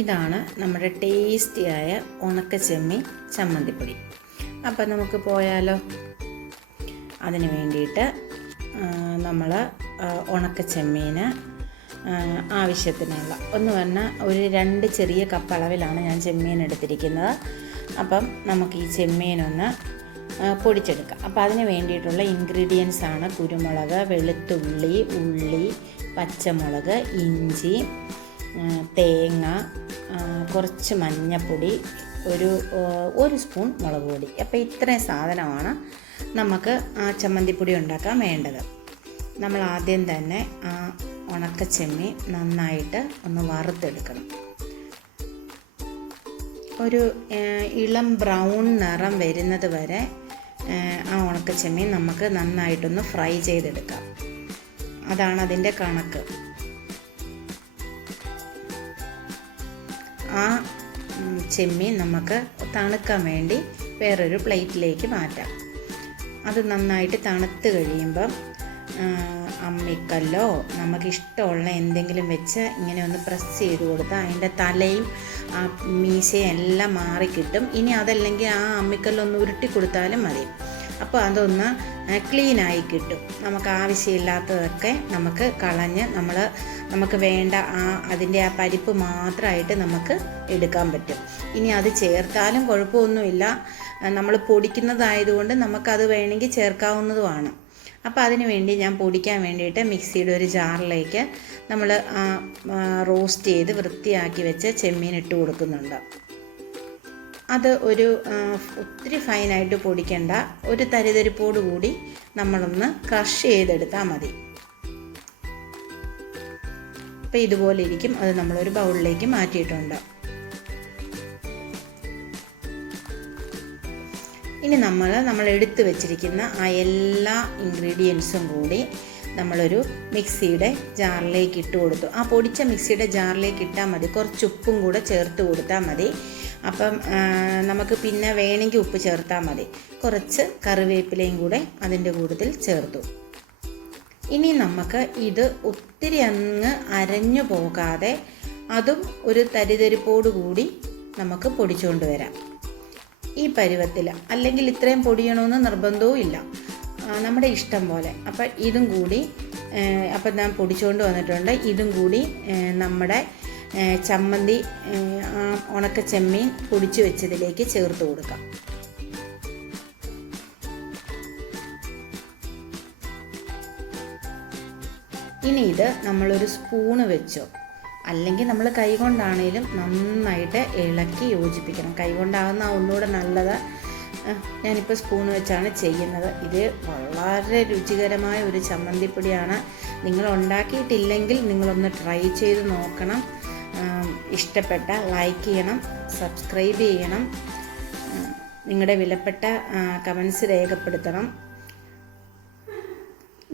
ഇതാണ് നമ്മുടെ ടേസ്റ്റിയായ ഉണക്ക ചെമ്മീൻ ചമ്മന്തിപ്പൊടി. അപ്പം നമുക്ക് പോയാലോ? അതിന് വേണ്ടിയിട്ട് നമ്മൾ ഉണക്ക ചെമ്മീന് ആവശ്യത്തിനുള്ള ഒന്ന് പറഞ്ഞാൽ ഒരു 2 ചെറിയ കപ്പ് അളവിലാണ് ഞാൻ ചെമ്മീൻ എടുത്തിരിക്കുന്നത്. അപ്പം നമുക്ക് ഈ ചെമ്മീനൊന്ന് പൊടിച്ചെടുക്കാം. അപ്പോൾ അതിന് വേണ്ടിയിട്ടുള്ള ഇൻഗ്രീഡിയൻസ് ആണ് കുരുമുളക്, വെളുത്തുള്ളി, ഉള്ളി, പച്ചമുളക്, ഇഞ്ചി, തേങ്ങ, കുറച്ച് മഞ്ഞൾപ്പൊടി, ഒരു സ്പൂൺ മുളക് പൊടി. അപ്പോൾ ഇത്രയും സാധനമാണ് നമുക്ക് ആ ചമ്മന്തിപ്പൊടി ഉണ്ടാക്കാൻ വേണ്ടത്. നമ്മൾ ആദ്യം തന്നെ ആ ഉണക്ക ചെമ്മീൻ നന്നായിട്ട് ഒന്ന് വറുത്തെടുക്കണം. ഒരു ഇളം ബ്രൗൺ നിറം വരുന്നത് വരെ ആ ഉണക്ക ചെമ്മീൻ നമുക്ക് നന്നായിട്ടൊന്ന് ഫ്രൈ ചെയ്തെടുക്കാം. അതാണ് അതിൻ്റെ കണക്ക്. ആ ചെമ്മീൻ നമുക്ക് തണുക്കാൻ വേണ്ടി വേറൊരു പ്ലേറ്റിലേക്ക് മാറ്റാം. അത് നന്നായിട്ട് തണുത്ത് കഴിയുമ്പം അമ്മിക്കല്ലോ നമുക്കിഷ്ടമുള്ള എന്തെങ്കിലും വെച്ച് ഇങ്ങനെ ഒന്ന് പ്രസ് ചെയ്ത് കൊടുത്താൽ അതിൻ്റെ തലയും ആ മീശയും എല്ലാം മാറിക്കിട്ടും. ഇനി അതല്ലെങ്കിൽ ആ അമ്മിക്കല്ലൊന്ന് ഉരുട്ടി കൊടുത്താലും മതി. അപ്പോൾ അതൊന്ന് ക്ലീനായി കിട്ടും. നമുക്ക് ആവശ്യമില്ലാത്തതൊക്കെ നമുക്ക് കളഞ്ഞ് നമുക്ക് വേണ്ട അതിൻ്റെ ആ പരിപ്പ് മാത്രമായിട്ട് നമുക്ക് എടുക്കാൻ പറ്റും. ഇനി അത് ചേർത്താലും കുഴപ്പമൊന്നുമില്ല. നമ്മൾ പൊടിക്കുന്നതായതുകൊണ്ട് നമുക്കത് വേണമെങ്കിൽ ചേർക്കാവുന്നതുമാണ്. അപ്പോൾ അതിന് വേണ്ടി ഞാൻ പൊടിക്കാൻ വേണ്ടിയിട്ട് മിക്സിയുടെ ഒരു ജാറിലേക്ക് നമ്മൾ റോസ്റ്റ് ചെയ്ത് വൃത്തിയാക്കി വെച്ച് ചെമ്മീൻ ഇട്ട് കൊടുക്കുന്നുണ്ട്. അത് ഒത്തിരി ഫൈനായിട്ട് പൊടിക്കേണ്ട, ഒരു തരിതരിപ്പോട് കൂടി നമ്മളൊന്ന് ക്രഷ് ചെയ്തെടുത്താൽ മതി. അപ്പോൾ ഇതുപോലെ ഇരിക്കും. അത് നമ്മളൊരു ബൗളിലേക്ക് മാറ്റിയിട്ടുണ്ട്. ഇനി നമ്മൾ എടുത്തു വെച്ചിരിക്കുന്ന ആ എല്ലാ ഇൻഗ്രീഡിയൻസും കൂടി നമ്മളൊരു മിക്സിയുടെ ജാറിലേക്ക് ഇട്ട് കൊടുത്തു. ആ പൊടിച്ച മിക്സിയുടെ ജാറിലേക്ക് ഇട്ടാൽ മതി. കുറച്ച് ഉപ്പും കൂടെ ചേർത്ത് കൊടുത്താൽ മതി. അപ്പം നമുക്ക് പിന്നെ വേണമെങ്കിൽ ഉപ്പ് ചേർത്താൽ മതി. കുറച്ച് കറിവേപ്പിലയും കൂടെ അതിൻ്റെ കൂട്ടത്തിൽ ചേർത്തു. ഇനി നമുക്ക് ഇത് ഒത്തിരി അങ്ങ് അരഞ്ഞു പോകാതെ അതും ഒരു തരിതരിപ്പോട് കൂടി നമുക്ക് പൊടിച്ചുകൊണ്ട് വരാം. ഈ പരുവത്തിൽ, അല്ലെങ്കിൽ ഇത്രയും പൊടിയണമെന്ന് നിർബന്ധവും ഇല്ല, നമ്മുടെ ഇഷ്ടം പോലെ. അപ്പം ഇതും കൂടി അപ്പം ഞാൻ പൊടിച്ചുകൊണ്ട് വന്നിട്ടുണ്ട്. ഇതും കൂടി നമ്മുടെ ചമ്മന്തി ഉണക്ക ചെമ്മീൻ പൊടിച്ചു വെച്ചതിലേക്ക് ചേർത്ത് കൊടുക്കാം. ഇനി ഇത് നമ്മളൊരു സ്പൂണ് വെച്ചോ അല്ലെങ്കിൽ നമ്മൾ കൈ കൊണ്ടാണേലും നന്നായിട്ട് ഇളക്കി യോജിപ്പിക്കണം. കൈ കൊണ്ടാകുന്ന ഒന്നുകൂടെ നല്ലത്. ഞാനിപ്പോൾ സ്പൂൺ വെച്ചാണ് ചെയ്യുന്നത്. ഇത് വളരെ രുചികരമായ ഒരു ചമ്മന്തിപ്പൊടിയാണ്. നിങ്ങൾ ഉണ്ടാക്കിയിട്ടില്ലെങ്കിൽ നിങ്ങളൊന്ന് ട്രൈ ചെയ്ത് നോക്കണം. ഇഷ്ടപ്പെട്ട ലൈക്ക് ചെയ്യണം, സബ്സ്ക്രൈബ് ചെയ്യണം, നിങ്ങളുടെ വിലപ്പെട്ട കമൻസ് രേഖപ്പെടുത്തണം.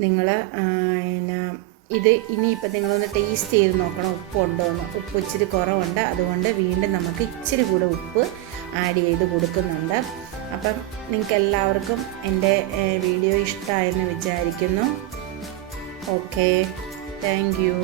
നിങ്ങൾ ഇത് ഇനിയിപ്പോൾ നിങ്ങളൊന്ന് ടേസ്റ്റ് ചെയ്ത് നോക്കണം, ഉപ്പുണ്ടോ എന്ന്. ഉപ്പ് ഇച്ചിരി കുറവുണ്ട്, അതുകൊണ്ട് വീണ്ടും നമുക്ക് ഇച്ചിരി കൂടെ ഉപ്പ് ആഡ് ചെയ്ത് കൊടുക്കുന്നുണ്ട്. അപ്പം നിങ്ങൾക്ക് എല്ലാവർക്കും എൻ്റെ വീഡിയോ ഇഷ്ടമായെന്ന് വിചാരിക്കുന്നു. Okay, thank you.